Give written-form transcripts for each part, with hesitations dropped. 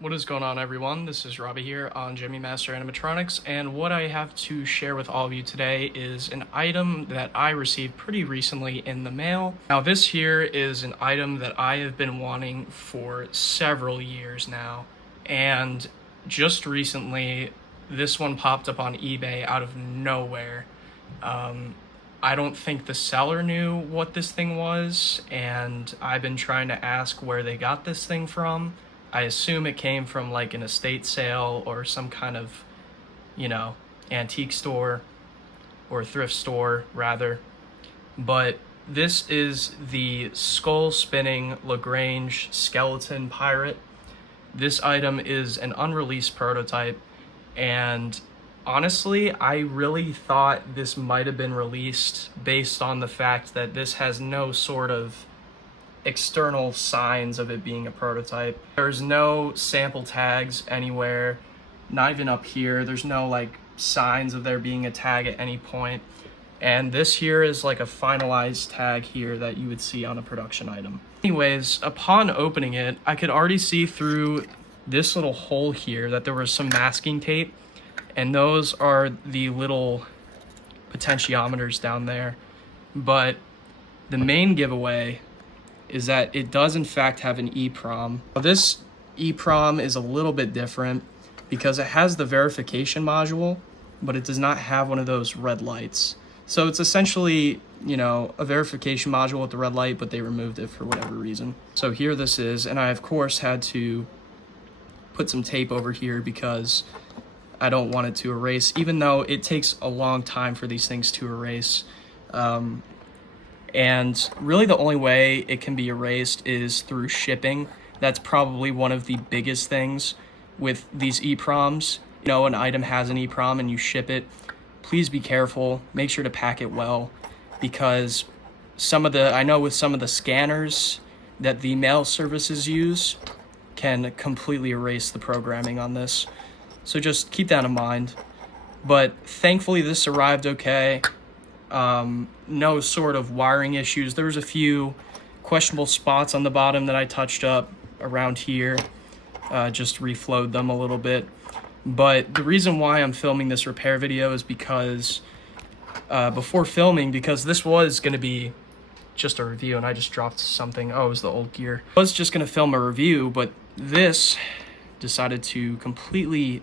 What is going on, everyone? This is Robbie here on Gemmy Master Animatronics, and what I have to share with all of you today is an item that I received pretty recently in the mail. Now, this here is an item that I have been wanting for several years now, and just recently, this one popped up on eBay out of nowhere. I don't think the seller knew what this thing was, and I've been trying to ask where they got this thing from. I assume it came from like an estate sale or some kind of, antique store or thrift store rather. But this is the skull spinning Lagrange skeleton pirate. This item is an unreleased prototype, and honestly, I really thought this might have been released based on the fact that this has no sort of external signs of it being a prototype. There's no sample tags anywhere, not even up here. There's no like signs of there being a tag at any point. And this here is like a finalized tag here that you would see on a production item. Anyways, upon opening it, I could already see through this little hole here that there was some masking tape, and those are the little potentiometers down there. But the main giveaway is that it does in fact have an EEPROM. This EEPROM is a little bit different because it has the verification module, but it does not have one of those red lights. So it's essentially, a verification module with the red light, but they removed it for whatever reason. So here this is, and I of course had to put some tape over here because I don't want it to erase, even though it takes a long time for these things to erase. And really the only way it can be erased is through shipping. That's probably one of the biggest things with these EEPROMs. An item has an EEPROM and you ship it, please be careful. Make sure to pack it well, because I know with some of the scanners that the mail services use can completely erase the programming on this. So just keep that in mind. But thankfully this arrived okay. No sort of wiring issues. There was a few questionable spots on the bottom that I touched up around here, just reflowed them a little bit. But the reason why I'm filming this repair video is because because this was going to be just a review, and I just dropped something. Oh, it was the old gear. I was just going to film a review, but this decided to completely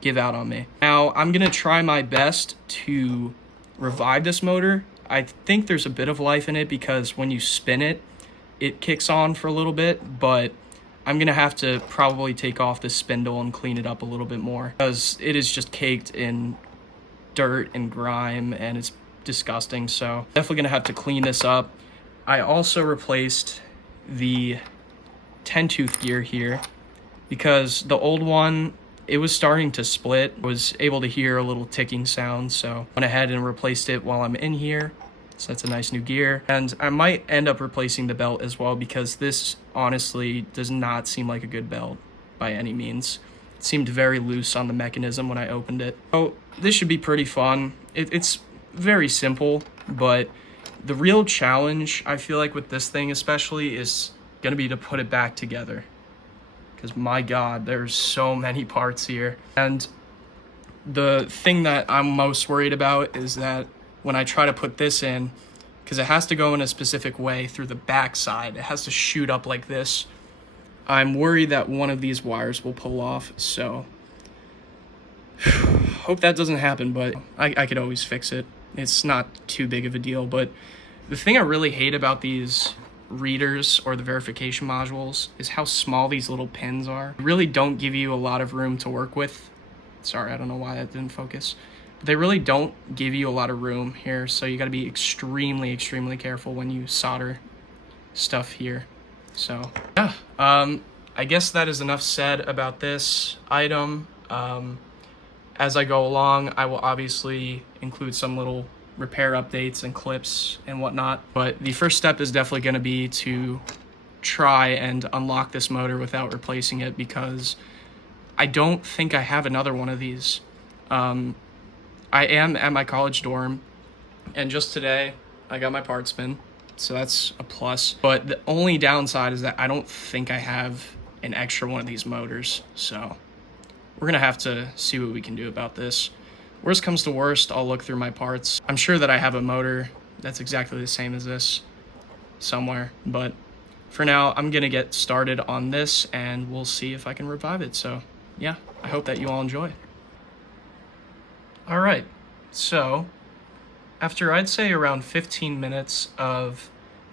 give out on me. Now, I'm going to try my best to revive this motor. I think there's a bit of life in it because when you spin it, it kicks on for a little bit, but I'm gonna have to probably take off the spindle and clean it up a little bit more because it is just caked in dirt and grime and it's disgusting. So definitely gonna have to clean this up. I also replaced the 10-tooth gear here because the old one, it was starting to split. I was able to hear a little ticking sound, so went ahead and replaced it while I'm in here. So that's a nice new gear. And I might end up replacing the belt as well because this honestly does not seem like a good belt by any means. It seemed very loose on the mechanism when I opened it. So this should be pretty fun. It's very simple, but the real challenge I feel like with this thing especially is gonna be to put it back together. Because my God, there's so many parts here. And the thing that I'm most worried about is that when I try to put this in, because it has to go in a specific way through the back side, it has to shoot up like this. I'm worried that one of these wires will pull off, so hope that doesn't happen, but I could always fix it. It's not too big of a deal, but the thing I really hate about these readers or the verification modules is how small these little pins are. They really don't give you a lot of room to work with. Sorry, I don't know why that didn't focus. But they really don't give you a lot of room here, so you got to be extremely careful when you solder stuff here. So yeah, I guess that is enough said about this item. As I go along, I will obviously include some little repair updates and clips and whatnot, but the first step is definitely going to be to try and unlock this motor without replacing it, because I don't think I have another one of these. I am at my college dorm, and just today I got my parts bin, so that's a plus. But the only downside is that I don't think I have an extra one of these motors. So we're gonna have to see what we can do about this. Worst comes to worst, I'll look through my parts. I'm sure that I have a motor that's exactly the same as this somewhere, but for now, I'm gonna get started on this and we'll see if I can revive it. So yeah, I hope that you all enjoy. All right, so after I'd say around 15 minutes of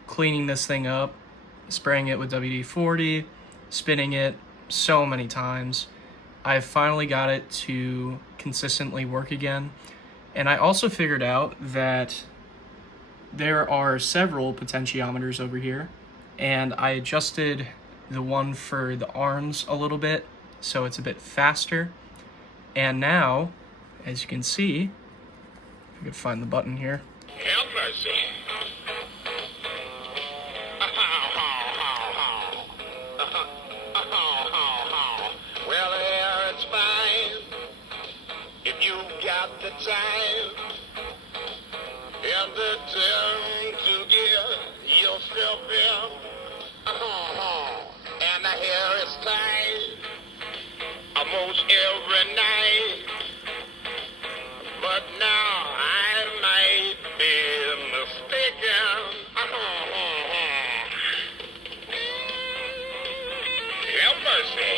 cleaning this thing up, spraying it with WD-40, spinning it so many times, I've finally got it to consistently work again. And I also figured out that there are several potentiometers over here, and I adjusted the one for the arms a little bit so it's a bit faster. And now, as you can see, if I could find the button here. Have mercy. Well, here it's fine if you got the time and the time to give yourself in. And the hair is tight almost every night. But now I might be mistaken. Have mercy.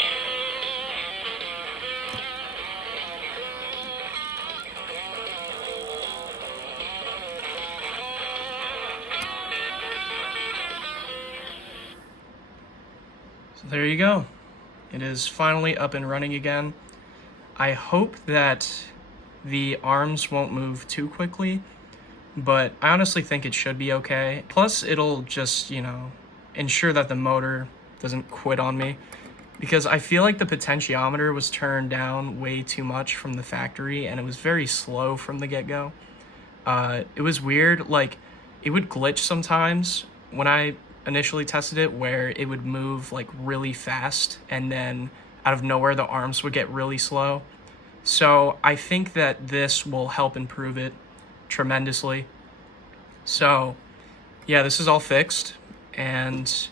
So there you go. It is finally up and running again. I hope that the arms won't move too quickly, but I honestly think it should be okay. Plus, it'll just, ensure that the motor doesn't quit on me, because I feel like the potentiometer was turned down way too much from the factory and it was very slow from the get-go. It was weird, like it would glitch sometimes when I initially tested it, where it would move like really fast and then out of nowhere the arms would get really slow. So I think that this will help improve it tremendously. So yeah, this is all fixed, and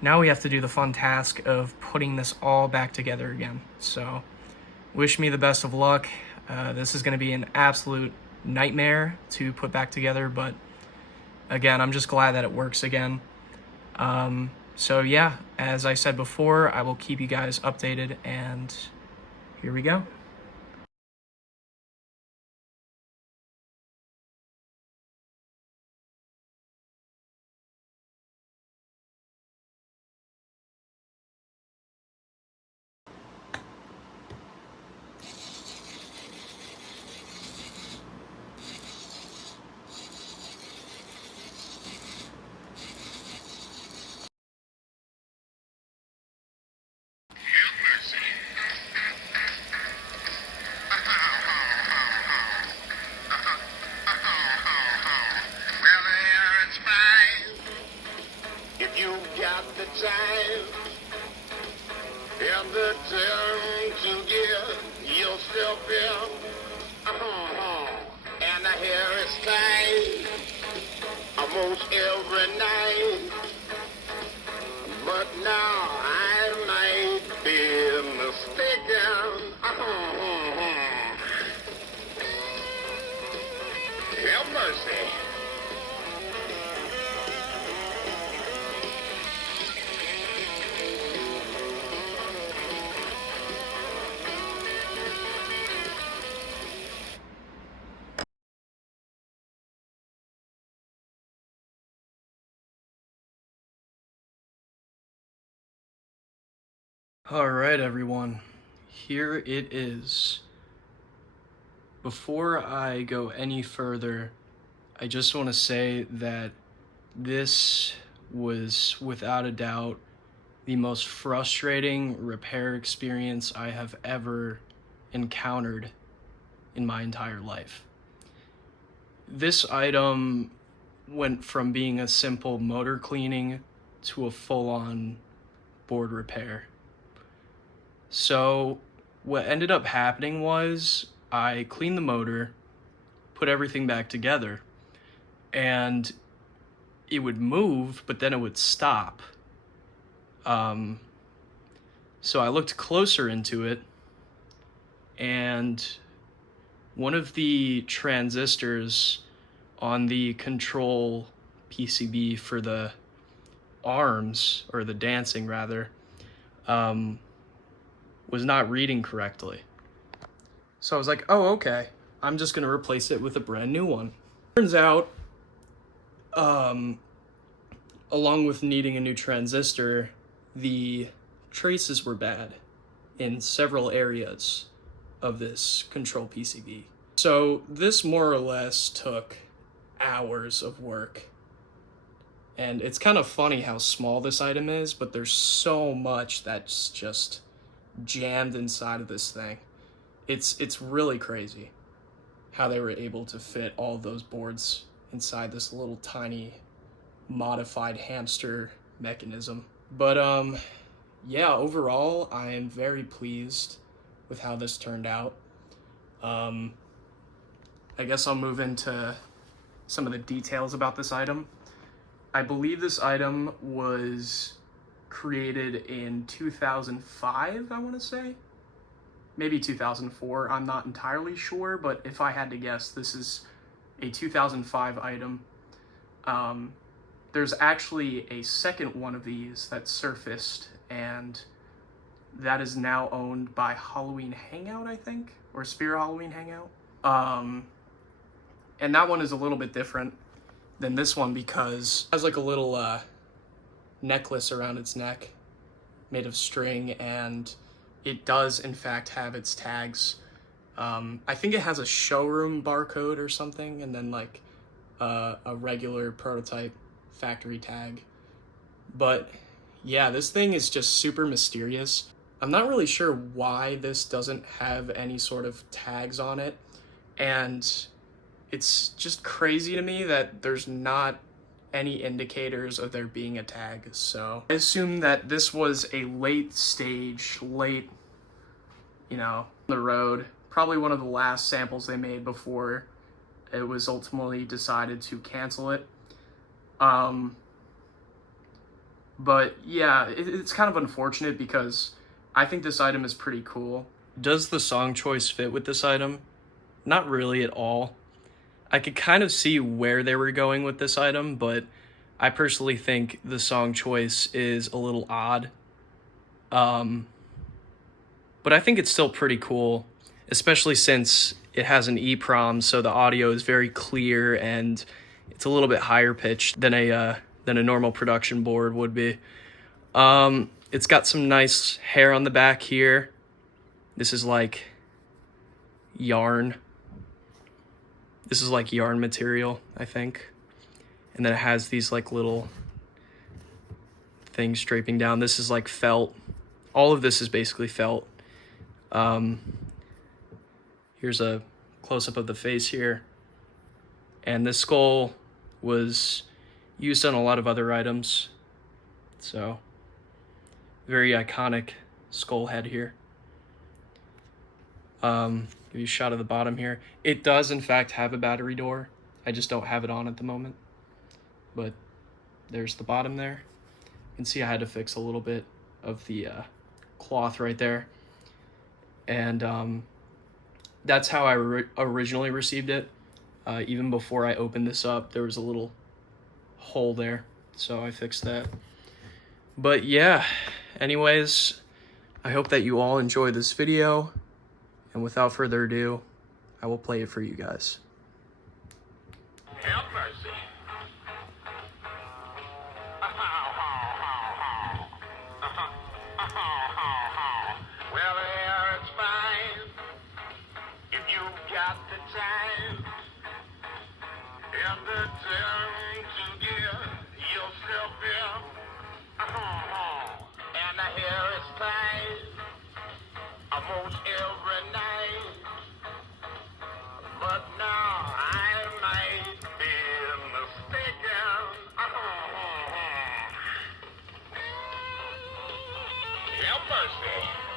now we have to do the fun task of putting this all back together again. So wish me the best of luck. This is going to be an absolute nightmare to put back together, but again, I'm just glad that it works again. So yeah, as I said before, I will keep you guys updated, and here we go. Well, here it's fine if you got the time and the time to give yourself in. And the hair is tight almost every night. But now I might be mistaken. Have mercy. All right, everyone, here it is. Before I go any further, I just want to say that this was without a doubt the most frustrating repair experience I have ever encountered in my entire life. This item went from being a simple motor cleaning to a full-on board repair. So what ended up happening was I cleaned the motor, put everything back together, and it would move, but then it would stop. So I looked closer into it, and one of the transistors on the control PCB for the arms, or the dancing rather, was not reading correctly. So I was like, oh, okay, I'm just gonna replace it with a brand new one. Turns out, along with needing a new transistor, the traces were bad in several areas of this control PCB. So this more or less took hours of work. And it's kind of funny how small this item is, but there's so much that's just jammed inside of this thing. It's really crazy how they were able to fit all of those boards inside this little tiny modified hamster mechanism. But yeah, overall I am very pleased with how this turned out. I guess I'll move into some of the details about this item. I believe this item was created in 2005, I want to say. Maybe 2004, I'm not entirely sure, but if I had to guess, this is a 2005 item. There's actually a second one of these that surfaced, and that is now owned by Halloween Hangout, I think, or Spear Halloween Hangout. And that one is a little bit different than this one because it has like a little necklace around its neck made of string, and it does in fact have its tags. I think it has a showroom barcode or something, and then like a regular prototype factory tag. But yeah, this thing is just super mysterious. I'm not really sure why this doesn't have any sort of tags on it, and it's just crazy to me that there's not any indicators of there being a tag. So I assume that this was a late, you know, the road, probably one of the last samples they made before it was ultimately decided to cancel it. But yeah, it's kind of unfortunate because I think this item is pretty cool. Does the song choice fit with this item? Not really at all. I could kind of see where they were going with this item, but I personally think the song choice is a little odd. But I think it's still pretty cool, especially since it has an EEPROM, so the audio is very clear and it's a little bit higher pitched than a normal production board would be. It's got some nice hair on the back here. This is like yarn. This is like yarn material, I think. And then it has these like little things draping down. This is like felt. All of this is basically felt. Here's a close-up of the face here. And this skull was used on a lot of other items. So, very iconic skull head here. Give you a shot of the bottom here. It does, in fact, have a battery door. I just don't have it on at the moment. But there's the bottom there. You can see I had to fix a little bit of the cloth right there. And that's how I originally received it. Even before I opened this up, there was a little hole there. So I fixed that. But yeah, anyways, I hope that you all enjoyed this video. And without further ado, I will play it for you guys. Have mercy. Well, yeah, it's fine if you've got the time and the time to give yourself in. And the hair is tight almost every night. But now I might be mistaken. Have mercy.